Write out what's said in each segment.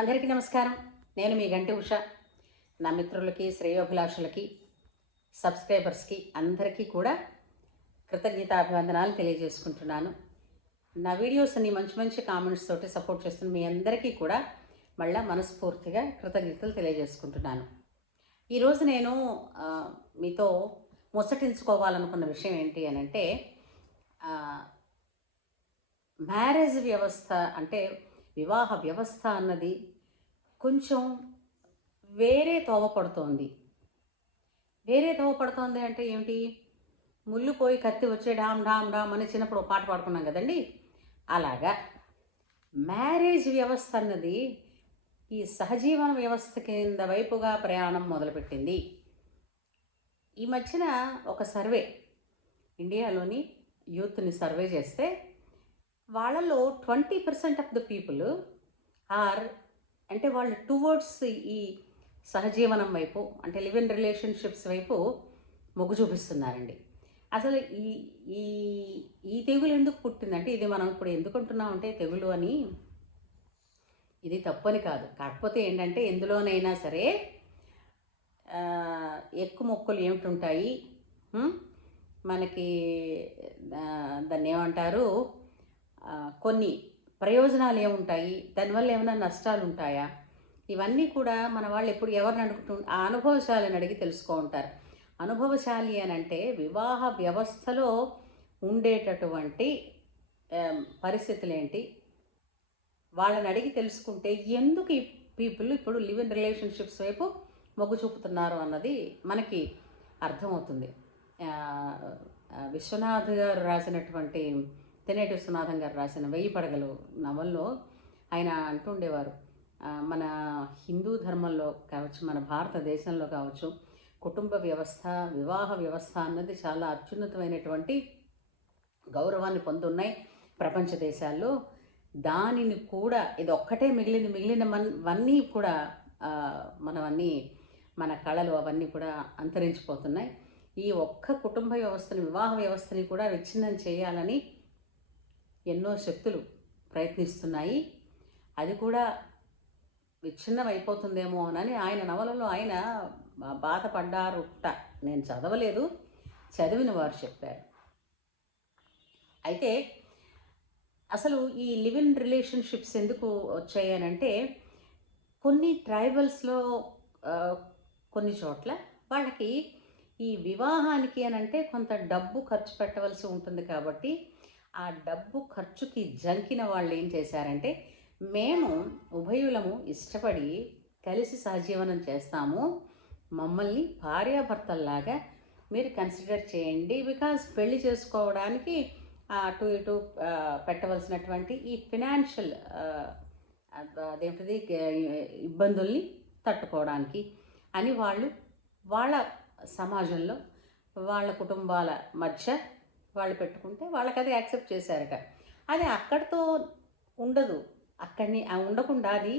అందరికీ నమస్కారం. నేను మీ గంటి ఉష. నా మిత్రులకి, శ్రేయోభిలాషులకి, సబ్స్క్రైబర్స్కి అందరికీ కూడా కృతజ్ఞతాభివందనాలు తెలియజేసుకుంటున్నాను. నా వీడియోస్ని మంచి మంచి కామెంట్స్ తోటి సపోర్ట్ చేస్తున్న మీ అందరికీ కూడా మళ్ళీ మనస్ఫూర్తిగా కృతజ్ఞతలు తెలియజేసుకుంటున్నాను. ఈరోజు నేను మీతో ముచ్చటించుకోవాలనుకున్న విషయం ఏంటి అని అంటే, మ్యారేజ్ వ్యవస్థ అంటే వివాహ వ్యవస్థ అన్నది కొంచెం వేరే తోవ పడుతోంది. అంటే ఏమిటి? ముళ్ళు పోయి కత్తి వచ్చే డామ్ డామ్ డామ్ అని చిన్నప్పుడు పాట పాడుకున్నాం కదండి. అలాగా మ్యారేజ్ వ్యవస్థ అన్నది ఈ సహజీవన వ్యవస్థ కింద వైపుగా ప్రయాణం మొదలుపెట్టింది. ఈ మధ్యన ఒక సర్వే, ఇండియాలోని యూత్ని సర్వే చేస్తే వాళ్ళలో 20% ఆఫ్ ద పీపుల్ అంటే వాళ్ళు టువర్డ్స్ ఈ సహజీవనం వైపు, అంటే లివ్ ఇన్ రిలేషన్షిప్స్ వైపు మొగ్గు చూపిస్తున్నారండి. అసలు ఈ ఈ ఈ తెగులు ఎందుకు పుట్టిందంటే, ఇది మనం ఇప్పుడు ఎందుకు అంటున్నామంటే తెగులు అని, ఇది తప్పని కాదు. కాకపోతే ఏంటంటే ఎందులోనైనా సరే ఎక్కువ మొక్కలు ఏమిటి మనకి దాన్ని ఏమంటారు, కొన్ని ప్రయోజనాలు ఏముంటాయి, దానివల్ల ఏమైనా నష్టాలు ఉంటాయా, ఇవన్నీ కూడా మన వాళ్ళు ఎప్పుడు ఎవరిని ఆ అనుభవశాలిని అడిగి తెలుసుకో ఉంటారు. అనుభవశాలి అని అంటే వివాహ వ్యవస్థలో ఉండేటటువంటి పరిస్థితులు ఏంటి, వాళ్ళని అడిగి తెలుసుకుంటే ఎందుకు ఈ పీపుల్ ఇప్పుడు లివ్ ఇన్ రిలేషన్షిప్స్ వైపు మొగ్గు చూపుతున్నారు అన్నది మనకి అర్థమవుతుంది. విశ్వనాథ్ గారు రాసినటువంటి, తెనేటి విశ్వనాథం గారు రాసిన 1000 పడగలు నవల్లో ఆయన అంటుండేవారు, మన హిందూ ధర్మంలో కావచ్చు, మన భారతదేశంలో కావచ్చు, కుటుంబ వ్యవస్థ, వివాహ వ్యవస్థ అన్నది చాలా అత్యున్నతమైనటువంటి గౌరవాన్ని పొందున్నాయి ప్రపంచ దేశాల్లో. దానిని కూడా ఇది ఒక్కటే మిగిలినవన్నీ కూడా మనవన్నీ, మన కళలు అవన్నీ కూడా అంతరించిపోతున్నాయి. ఈ ఒక్క కుటుంబ వ్యవస్థని, వివాహ వ్యవస్థని కూడా విచ్ఛిన్నం చేయాలని ఎన్నో శక్తులు ప్రయత్నిస్తున్నాయి. అది కూడా విచ్ఛిన్నం అయిపోతుందేమో అని ఆయన నవలలో ఆయన బాధపడ్డారుట. నేను చదవలేదు, చదివిన వారు చెప్పారు. అయితే అసలు ఈ లివ్ ఇన్ రిలేషన్షిప్స్ ఎందుకు వచ్చాయనంటే, కొన్ని ట్రైబల్స్లో కొన్ని చోట్ల వాళ్ళకి ఈ వివాహానికి అనంటే కొంత డబ్బు ఖర్చు పెట్టవలసి ఉంటుంది. కాబట్టి ఆ డబ్బు ఖర్చుకి జంకిన వాళ్ళు ఏం చేశారంటే, మేము ఉభయులము ఇష్టపడి కలిసి సహజీవనం చేస్తాము, మమ్మల్ని భార్యాభర్తల్లాగా మీరు కన్సిడర్ చేయండి. బికాజ్ పెళ్లి చేసుకోవడానికి అటు ఇటు పెట్టవలసినటువంటి ఈ ఫినాన్షియల్ అదేంటిది ఇబ్బందుల్ని తట్టుకోవడానికి అని వాళ్ళు వాళ్ళ సమాజంలో వాళ్ళ కుటుంబాల మధ్య వాళ్ళు పెట్టుకుంటే వాళ్ళకి అది యాక్సెప్ట్ చేశారట. అది అక్కడితో ఉండదు, అక్కడిని ఉండకుండా అది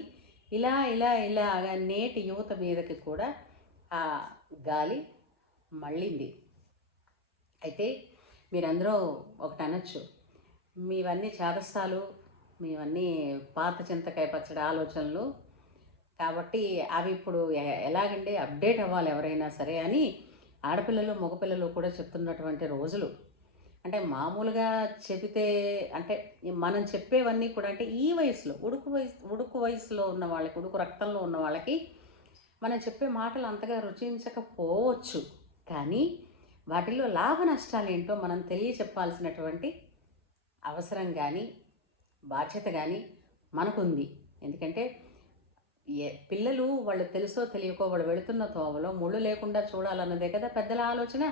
ఇలా ఇలా ఇలా నేటి యువత మీదకి కూడా ఆ గాలి మళ్ళింది. అయితే మీరందరూ ఒకటి అనొచ్చు, మీవన్నీ చాదస్తాలు, మీవన్నీ పాత చింతకాయ పచ్చడి ఆలోచనలు, కాబట్టి అవి ఇప్పుడు ఎలాగంటే అప్డేట్ అవ్వాలి ఎవరైనా సరే అని ఆడపిల్లలు మగపిల్లలు కూడా చెప్తున్నటువంటి రోజులు. అంటే మామూలుగా చెబితే, అంటే మనం చెప్పేవన్నీ కూడా అంటే ఈ వయసులో ఉడుకు వయసులో ఉన్న వాళ్ళకి, ఉడుకు రక్తంలో ఉన్న వాళ్ళకి మనం చెప్పే మాటలు అంతగా రుచించకపోవచ్చు, కానీ వాటిల్లో లాభ నష్టాలు ఏంటో మనం తెలియచెప్పాల్సినటువంటి అవసరం కానీ బాధ్యత కానీ మనకుంది. ఎందుకంటే పిల్లలు వాళ్ళు తెలుసో తెలియకో వాళ్ళు వెళుతున్న తోవలో ముళ్ళు లేకుండా చూడాలన్నదే కదా పెద్దల ఆలోచన.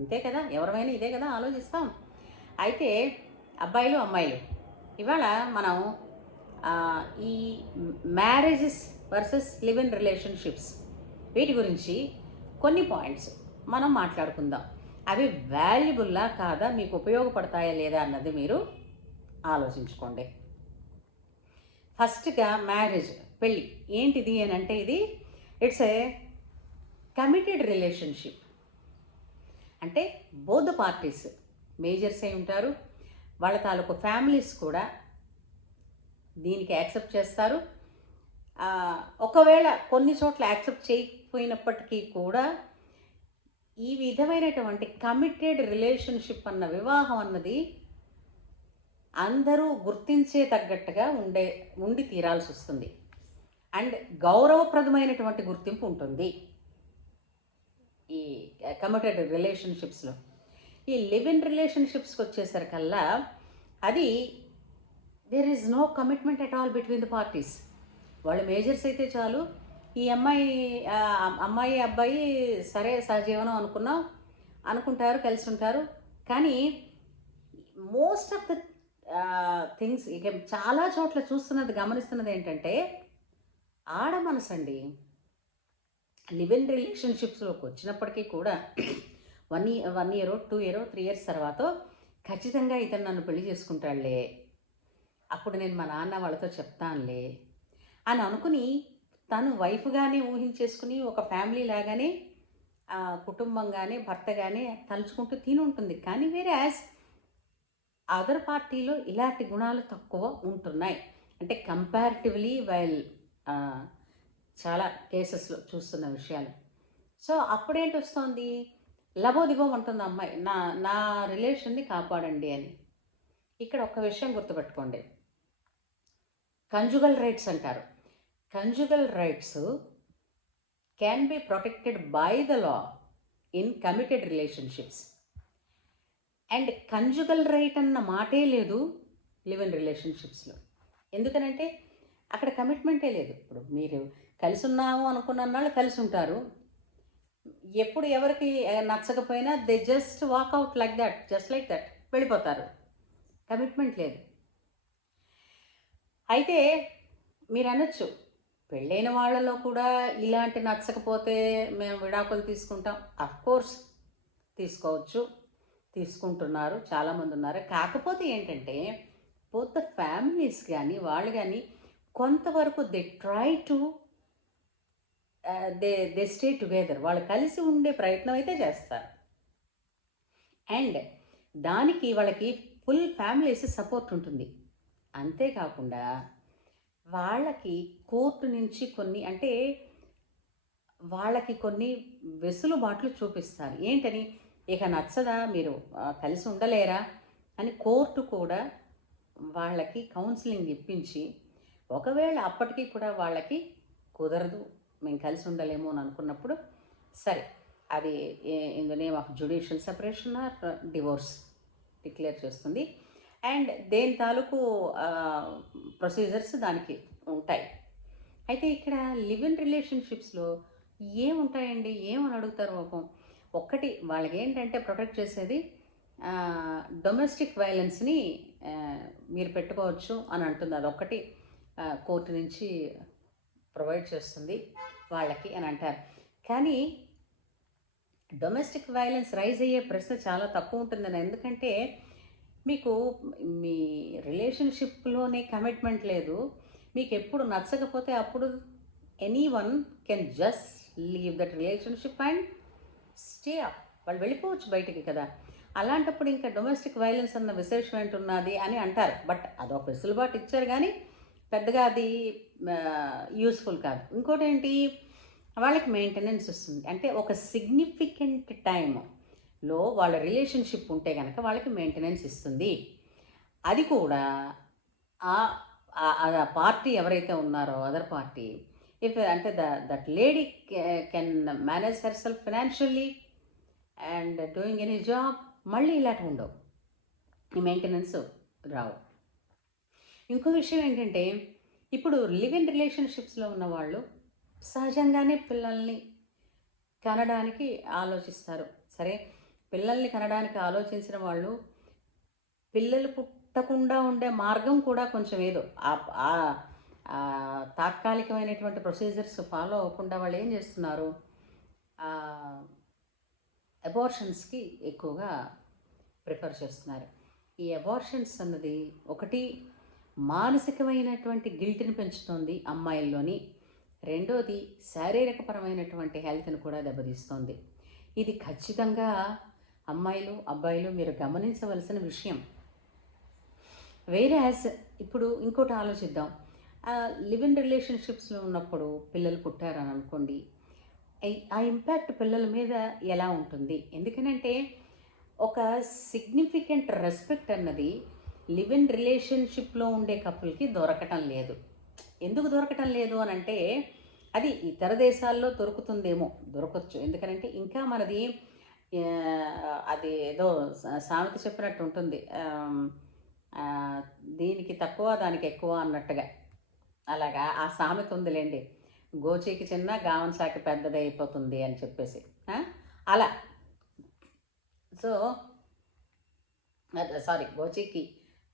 ఇంతే కదా, ఎవరైనా ఇదే కదా ఆలోచిస్తాం. అయితే అబ్బాయిలు అమ్మాయిలు, ఇవాళ మనం ఈ marriages versus live in relationships, వీటి గురించి కొన్ని పాయింట్స్ మనం మాట్లాడుకుందాం. అవి వాల్యుబుల్లా కాదా, మీకు ఉపయోగపడతాయా లేదా అన్నది మీరు ఆలోచించుకోండి. ఫస్ట్గా మ్యారేజ్, పెళ్ళి ఏంటిది అని అంటే, ఇది ఇట్స్ ఏ కమిటెడ్ రిలేషన్షిప్. అంటే బోత్ ద పార్టీస్ మేజర్స్ అయి ఉంటారు, వాళ్ళ తాలూకు ఫ్యామిలీస్ కూడా దీనికి యాక్సెప్ట్ చేస్తారు. ఒకవేళ కొన్ని చోట్ల యాక్సెప్ట్ చేయకపోయినప్పటికీ కూడా ఈ విధమైనటువంటి కమిటెడ్ రిలేషన్షిప్ అన్న వివాహం అన్నది అందరూ గుర్తించే తగ్గట్టుగా ఉండి తీరాల్సి వస్తుంది. అండ్ గౌరవప్రదమైనటువంటి గుర్తింపు ఉంటుంది ఈ కమిటెడ్ రిలేషన్షిప్స్లో. ఈ లివ్ ఇన్ రిలేషన్షిప్స్కి వచ్చేసరికల్లా అది there is no commitment at all between the parties. వాళ్ళు మేజర్స్ అయితే చాలు, ఈ అమ్మాయి అబ్బాయి సరే సహజీవనం అనుకుంటారు, కలిసి ఉంటారు. కానీ మోస్ట్ ఆఫ్ ద థింగ్స్ ఇక చాలా చోట్ల గమనిస్తున్నది ఏంటంటే ఆడ మనసండి. లివ్ ఇన్ రిలేషన్షిప్స్లోకి వచ్చినప్పటికీ కూడా 1 year 2 year 3 years తర్వాత ఖచ్చితంగా ఇతను నన్ను పెళ్లి చేసుకుంటాడులే, అప్పుడు నేను మా నాన్న వాళ్ళతో చెప్తానులే అని అనుకుని తను వైఫ్గానే ఊహించేసుకుని ఒక ఫ్యామిలీ లాగానే కుటుంబంగానే భర్తగానే తలుచుకుంటూ తిని ఉంటుంది. కానీ వేరే యాజ్ అదర్ పార్టీలో ఇలాంటి గుణాలు తక్కువ ఉంటున్నాయి. అంటే కంపారిటివ్లీ వైల్ చాలా కేసెస్లో చూస్తున్న విషయాలు. సో అప్పుడేంటి వస్తుంది, లబోదిబో ఉంటుంది అమ్మాయి, నా రిలేషన్ని కాపాడండి అని. ఇక్కడ ఒక విషయం గుర్తుపెట్టుకోండి, కంజుగల్ రైట్స్ అంటారు. Conjugal rights can be protected by the law in committed relationships. And conjugal right అన్న మాటే లేదు లివ్ ఇన్ రిలేషన్షిప్స్లో. ఎందుకనంటే అక్కడ కమిట్మెంటే లేదు. ఇప్పుడు మీరు కలిసి ఉన్నాము అనుకున్న వాళ్ళు కలిసి ఉంటారు, ఎప్పుడు ఎవరికి నచ్చకపోయినా they just walk out like that, just like that వెళ్ళిపోతారు. కమిట్మెంట్ లేదు. అయితే మీరు అనొచ్చు, పెళ్ళైన వాళ్ళలో కూడా ఇలాంటి నచ్చకపోతే మేము విడాకులు తీసుకుంటాం. అఫ్కోర్స్ తీసుకోవచ్చు, తీసుకుంటున్నారు, చాలామంది ఉన్నారు. కాకపోతే ఏంటంటే బోత్ ద ఫ్యామిలీస్ కానీ వాళ్ళు కానీ కొంతవరకు they try to they stay together. వాళ్ళు కలిసి ఉండే ప్రయత్నం అయితే చేస్తారు. అండ్ దానికి వాళ్ళకి ఫుల్ ఫ్యామిలీస్ సపోర్ట్ ఉంటుంది. అంతేకాకుండా వాళ్ళకి కోర్టు నుంచి వాళ్ళకి కొన్ని వెసులుబాట్లు చూపిస్తారు. ఏంటని, ఇక నచ్చదా, మీరు కలిసి ఉండలేరా అని కోర్టు కూడా వాళ్ళకి కౌన్సిలింగ్ ఇప్పించి, ఒకవేళ అప్పటికీ కూడా వాళ్ళకి కుదరదు, మేము కలిసి ఉండలేము అని అనుకున్నప్పుడు సరే అది in the name of judicial separation or divorce declare చేస్తుంది. అండ్ దేని తాలూకు ప్రొసీజర్స్ దానికి ఉంటాయి. అయితే ఇక్కడ లివ్ ఇన్ రిలేషన్షిప్స్లో ఏముంటాయండి, ఏమని అడుగుతారు పాపం. ఒక్కటి వాళ్ళకి ఏంటంటే ప్రొటెక్ట్ చేసేది డొమెస్టిక్ వైలెన్స్ని మీరు పెట్టుకోవచ్చు అని అంటుంది. అదొక్కటి కోర్టు నుంచి ప్రొవైడ్ చేస్తుంది వాళ్ళకి అని అంటారు. కానీ డొమెస్టిక్ వైలెన్స్ రైజ్ అయ్యే ప్రశ్న చాలా తక్కువ ఉంటుందని. ఎందుకంటే మీకు మీ రిలేషన్షిప్లోనే కమిట్మెంట్ లేదు, మీకు ఎప్పుడు నచ్చకపోతే అప్పుడు anyone can just leave that relationship and stay up, వాళ్ళు వెళ్ళిపోవచ్చు బయటికి కదా. అలాంటప్పుడు ఇంకా డొమెస్టిక్ వైలెన్స్ అన్న విశేషం ఏంటున్నది అని అంటారు. బట్ అదొక వెసులుబాటు ఇచ్చారు కానీ పెద్దగా అది యూస్ఫుల్ కాదు. ఇంకోటి ఏంటి, వాళ్ళకి మెయింటెనెన్స్ వస్తుంది. అంటే ఒక సిగ్నిఫికెంట్ టైంలో వాళ్ళ రిలేషన్షిప్ ఉంటే కనుక వాళ్ళకి మెయింటెనెన్స్ ఇస్తుంది. అది కూడా ఆ పార్టీ ఎవరైతే ఉన్నారో అదర్ పార్టీ, ఇఫ్ అంటే that lady can manage herself financially and doing any job, మళ్ళీ ఇలాంటివి ఉండవు, ఈ మెయింటెనెన్స్ రావు. ఇంకో విషయం ఏంటంటే, ఇప్పుడు లివ్ ఇన్ రిలేషన్షిప్స్లో ఉన్న వాళ్ళు సహజంగానే పిల్లల్ని కనడానికి ఆలోచిస్తారు. సరే, పిల్లల్ని కనడానికి ఆలోచించిన వాళ్ళు పిల్లలు పుట్టకుండా ఉండే మార్గం కూడా కొంచెం ఏదో తాత్కాలికమైనటువంటి ప్రొసీజర్స్ ఫాలో అవ్వకుండా వాళ్ళు ఏం చేస్తున్నారు, అబార్షన్స్కి ఎక్కువగా ప్రిఫర్ చేస్తున్నారు. ఈ అబార్షన్స్ అన్నది ఒకటి మానసికమైనటువంటి గిల్ట్ని పెంచుతుంది అమ్మాయిల్లోని, రెండోది శారీరకపరమైనటువంటి హెల్త్ని కూడా దెబ్బతీస్తుంది. ఇది ఖచ్చితంగా అమ్మాయిలు అబ్బాయిలు మీరు గమనించవలసిన విషయం. వేరే ఇప్పుడు ఇంకోటి ఆలోచిద్దాం, లివ్ ఇన్ రిలేషన్షిప్స్లో ఉన్నప్పుడు పిల్లలు పుట్టారని అనుకోండి, ఆ ఇంపాక్ట్ పిల్లల మీద ఎలా ఉంటుంది? ఎందుకనంటే ఒక సిగ్నిఫికెంట్ రెస్పెక్ట్ అన్నది లివ్ ఇన్ రిలేషన్షిప్లో ఉండే కపుల్కి దొరకటం లేదు. ఎందుకు దొరకటం లేదు అని అంటే, అది ఇతర దేశాల్లో దొరుకుతుందేమో, దొరకచ్చు. ఎందుకనంటే ఇంకా మనది అది ఏదో సామెత చెప్పినట్టు ఉంటుంది, దీనికి తక్కువ దానికి ఎక్కువ అన్నట్టుగా. అలాగా ఆ సామెత ఉందిలేండి, గోచీకి చిన్న గావన్ శాఖ పెద్దది అయిపోతుంది అని చెప్పేసి. అలా సో సారీ, గోచీకి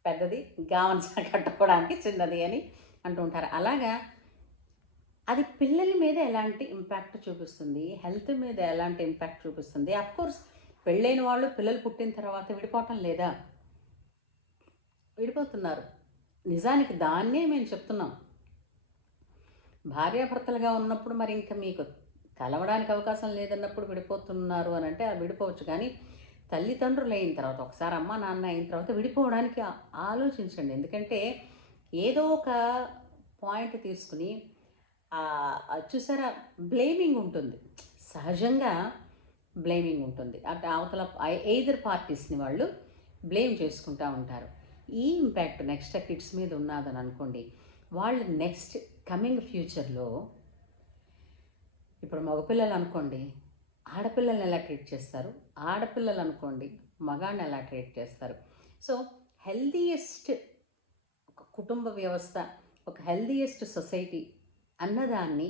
పెద్దది గావన్ శాఖ కట్టుకోవడానికి చిన్నది అని అంటూ ఉంటారు. అలాగా అది పిల్లల మీద ఎలాంటి ఇంపాక్ట్ చూపిస్తుంది, హెల్త్ మీద ఎలాంటి ఇంపాక్ట్ చూపిస్తుంది? అఫ్కోర్స్ పెళ్ళైన వాళ్ళు పిల్లలు పుట్టిన తర్వాత విడిపోవటం లేదా? విడిపోతున్నారు. నిజానికి దాన్నే మేము చెప్తున్నాం. భార్యాభర్తలుగా ఉన్నప్పుడు మరి ఇంకా మీకు కలవడానికి అవకాశం లేదన్నప్పుడు విడిపోతున్నారు అని అంటే విడిపోవచ్చు. కానీ తల్లిదండ్రులు అయిన తర్వాత, ఒకసారి అమ్మ నాన్న అయిన తర్వాత విడిపోవడానికి ఆలోచించండి. ఎందుకంటే ఏదో ఒక పాయింట్ తీసుకుని చూసారా, బ్లేమింగ్ ఉంటుంది, సహజంగా బ్లేమింగ్ ఉంటుంది. అంటే అవతల ఎయిదర్ పార్టీస్ని వాళ్ళు బ్లేమ్ చేసుకుంటూ ఉంటారు. ఈ ఇంపాక్ట్ నెక్స్ట్ కిడ్స్ మీద ఉన్నదని అనుకోండి, వాళ్ళు నెక్స్ట్ కమింగ్ ఫ్యూచర్లో, ఇప్పుడు మగపిల్లలు అనుకోండి ఆడపిల్లల్ని ఎలా ట్రీట్ చేస్తారు, ఆడపిల్లలు అనుకోండి మగాడిని ఎలా ట్రీట్ చేస్తారు. సో హెల్దీయెస్ట్ ఒక కుటుంబ వ్యవస్థ, ఒక హెల్దీయెస్ట్ సొసైటీ అన్నదాన్ని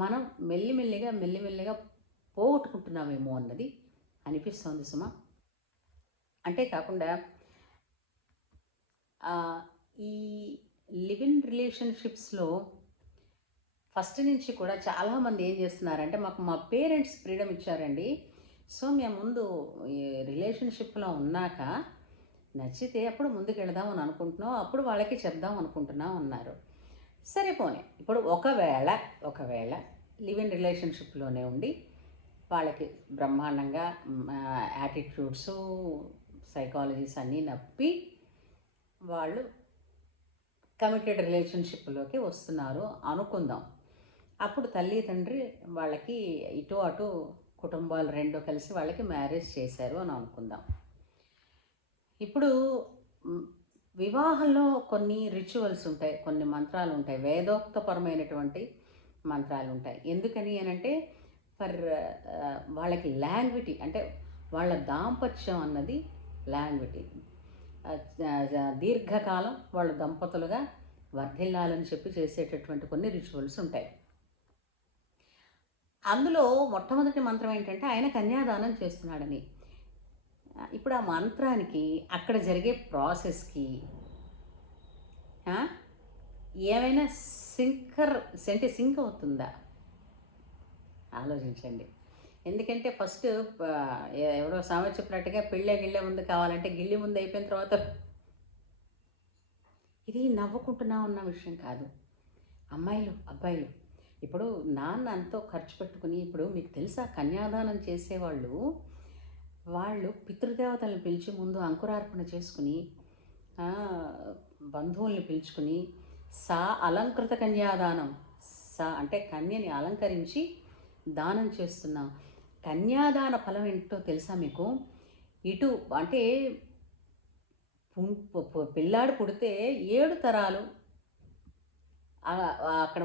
మనం మెల్లిమెల్లిగా పోగొట్టుకుంటున్నామేమో అన్నది అనిపిస్తోంది సుమా. అంతేకాకుండా ఈ లివ్ ఇన్ రిలేషన్షిప్స్లో ఫస్ట్ నుంచి కూడా చాలామంది ఏం చేస్తున్నారంటే, మాకు మా పేరెంట్స్ ఫ్రీడమ్ ఇచ్చారండి, సో మేము ముందు ఈ రిలేషన్షిప్లో ఉన్నాక నచ్చితే అప్పుడు ముందుకు వెళదాం అని అనుకుంటున్నాం, అప్పుడు వాళ్ళకి చెప్దాం అనుకుంటున్నాం అన్నారు. సరే పోనీ, ఇప్పుడు ఒకవేళ లివ్ ఇన్ రిలేషన్షిప్లోనే ఉండి వాళ్ళకి బ్రహ్మాండంగా యాటిట్యూడ్స్, సైకాలజీస్ అన్నీ నప్పి వాళ్ళు కమిటెడ్ రిలేషన్షిప్లోకి వస్తున్నారు అనుకుందాం. అప్పుడు తల్లి తండ్రి వాళ్ళకి ఇటు అటు కుటుంబాలు రెండు కలిసి వాళ్ళకి మ్యారేజ్ చేశారు అని అనుకుందాం. ఇప్పుడు వివాహంలో కొన్ని రిచువల్స్ ఉంటాయి, కొన్ని మంత్రాలు ఉంటాయి, వేదోక్తపరమైనటువంటి మంత్రాలు ఉంటాయి. ఎందుకని అనంటే ఫర్ వాళ్ళకి లాంగ్విటీ, అంటే వాళ్ళ దాంపత్యం అన్నది లాంగ్విటీ, దీర్ఘకాలం వాళ్ళు దంపతులుగా వర్ధిల్లాలని చెప్పి చేసేటటువంటి కొన్ని రిచువల్స్ ఉంటాయి. అందులో మొట్టమొదటి మంత్రం ఏంటంటే ఆయన కన్యాదానం చేస్తున్నాడని. ఇప్పుడు ఆ మంత్రానికి అక్కడ జరిగే ప్రాసెస్కి ఏమైనా సింక్ అవుతుందా? ఆలోచించండి. ఎందుకంటే ఫస్ట్ ఎవరో సామెత చెప్పినట్టుగా గిళ్ళే ముందు కావాలంటే గిళ్ళి ముందు అయిపోయిన తర్వాత, ఇది నవ్వుకుంటున్నా ఉన్న విషయం కాదు. అమ్మాయిలు అబ్బాయిలు, ఇప్పుడు నాన్న ఎంతో ఖర్చు పెట్టుకుని, ఇప్పుడు మీకు తెలుసా కన్యాదానం చేసేవాళ్ళు వాళ్ళు పితృదేవతలను పిలిచి ముందు అంకురార్పణ చేసుకుని బంధువుల్ని పిలుచుకుని అలంకృత కన్యాదానం, అంటే కన్యని అలంకరించి దానం చేస్తున్నాం. కన్యాదాన ఫలం ఏంటో తెలుసా మీకు? ఇటు అంటే పిల్లాడు పుడితే 7 తరాలు అక్కడ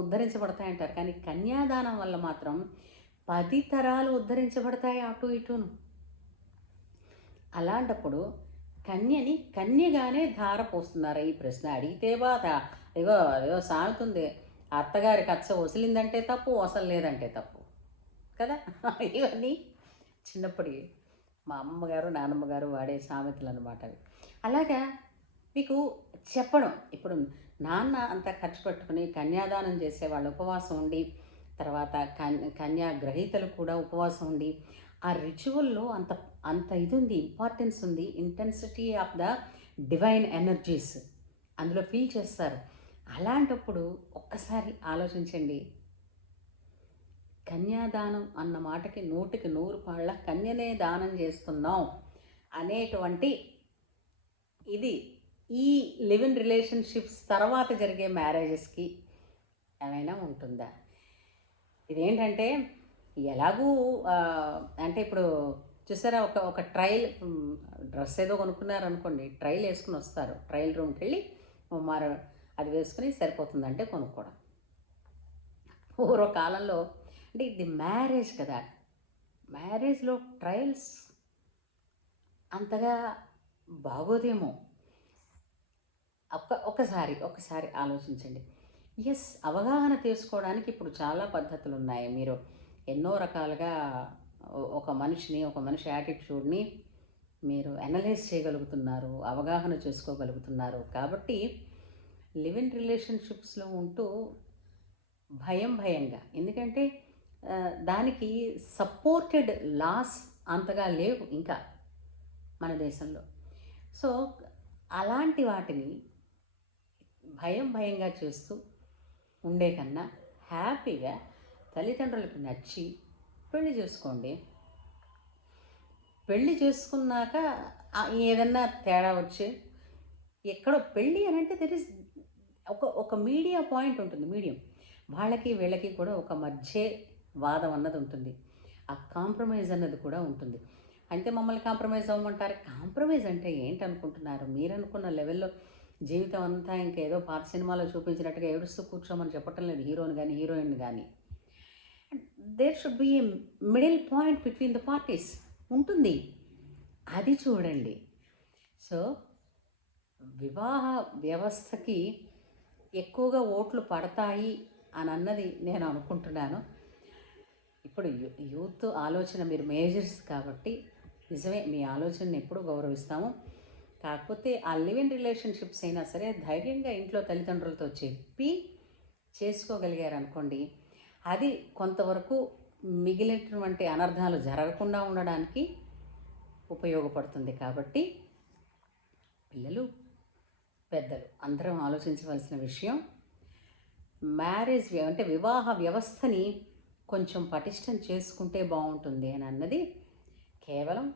ఉద్ధరించబడతాయంటారు. కానీ కన్యాదానం వల్ల మాత్రం 10 తరాలు ఉద్ధరించబడతాయి అటు ఇటును. అలాంటప్పుడు కన్యని కన్యగానే ధార పోస్తున్నారు. ఈ ప్రశ్న అడిగితే బాధ. ఏదో సాగుతుంది, అత్తగారి కచ్చ వసిలిందంటే తప్పు, వసలేదంటే తప్పు కదా. ఇవన్నీ చిన్నప్పటి మా అమ్మగారు నాన్నమ్మగారు వాడే సామెతలు అనమాట అవి. అలాగా మీకు చెప్పడం, ఇప్పుడు నాన్న అంతా ఖర్చు పెట్టుకుని కన్యాదానం చేసేవాళ్ళు ఉపవాసం ఉండి, తర్వాత కన్యా గ్రహీతలు కూడా ఉపవాసం ఉండి, ఆ రిచువల్లో అంత ఇది ఉంది, ఇంపార్టెన్స్ ఉంది, intensity of the divine energies అందులో ఫీల్ చేస్తారు. అలాంటప్పుడు ఒక్కసారి ఆలోచించండి, కన్యాదానం అన్న మాటకి 100కి 100 పాళ్ళ కన్యనే దానం చేస్తున్నాం అనేటువంటి ఇది ఈ లివ్ ఇన్ రిలేషన్షిప్స్ తర్వాత జరిగే మ్యారేజెస్కి ఏమైనా ఉంటుందా? ఇదేంటంటే ఎలాగూ అంటే ఇప్పుడు చూసారా, ఒక ఒక ట్రయల్ డ్రెస్ ఏదో కొనుక్కున్నారనుకోండి, ట్రయల్ వేసుకుని వస్తారు, ట్రయల్ రూమ్కి వెళ్ళి మరి అది వేసుకుని సరిపోతుందంటే కొనుక్కోవడం. పూర్వకాలంలో అంటే ఇది మ్యారేజ్ కదా, మ్యారేజ్లో ట్రయల్స్ అంతగా బాగోదేమో. ఒకసారి ఆలోచించండి. ఎస్, అవగాహన చేసుకోవడానికి ఇప్పుడు చాలా పద్ధతులు ఉన్నాయి. మీరు ఎన్నో రకాలుగా ఒక మనిషి యాటిట్యూడ్ని మీరు అనలైజ్ చేయగలుగుతున్నారు, అవగాహన చేసుకోగలుగుతున్నారు. కాబట్టి లివ్ ఇన్ రిలేషన్షిప్స్లో ఉంటూ భయంగా, ఎందుకంటే దానికి సపోర్టెడ్ లాస్ అంతగా లేవు ఇంకా మన దేశంలో. సో అలాంటి వాటిని భయంగా చేస్తూ ఉండే కన్నా హ్యాపీగా తల్లిదండ్రులకు నచ్చి పెళ్లి చేసుకోండి. పెళ్లి చేసుకున్నాక ఏదన్నా తేడా వచ్చి ఎక్కడో పెళ్ళి అని అంటే దెర్ ఇస్ ఒక మీడియా పాయింట్ ఉంటుంది, మీడియం. వాళ్ళకి వీళ్ళకి కూడా ఒక మధ్య వాదం అన్నది ఉంటుంది, ఆ కాంప్రమైజ్ అన్నది కూడా ఉంటుంది. అయితే మమ్మల్ని కాంప్రమైజ్ అవ్వమంటారు. కాంప్రమైజ్ అంటే ఏంటనుకుంటున్నారు? మీరు అనుకున్న లెవెల్లో జీవితం అంతా ఇంకేదో పాత సినిమాలో చూపించినట్టుగా ఏడుస్తూ కూర్చోమని చెప్పటం లేదు హీరోని కానీ హీరోయిన్ కానీ. There should be a middle point between the parties ఉంటుంది, అది చూడండి. సో వివాహ వ్యవస్థకి ఎక్కువగా ఓట్లు పడతాయి అని అన్నది నేను అనుకుంటున్నాను. ఇప్పుడు యూత్ ఆలోచన, మీరు మేజర్స్ కాబట్టి నిజమే, మీ ఆలోచనని ఎప్పుడు గౌరవిస్తాము. కాకపోతే ఆ లివ్ ఇన్ రిలేషన్షిప్స్ అయినా సరే ధైర్యంగా ఇంట్లో తల్లిదండ్రులతో చెప్పి చేసుకోగలిగారనుకోండి, అది కొంతవరకు మిగిలినటువంటి అనర్థాలు జరగకుండా ఉండడానికి ఉపయోగపడుతుంది. కాబట్టి పిల్లలు, పెద్దలు అందరం ఆలోచించవలసిన విషయం, మ్యారేజ్ అంటే వివాహ వ్యవస్థని కొంచెం పటిష్టం చేసుకుంటే బాగుంటుంది అని అన్నది కేవలం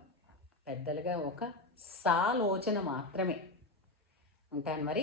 పెద్దలుగా ఒక సాలోచన మాత్రమే. ఉంటాను మరి.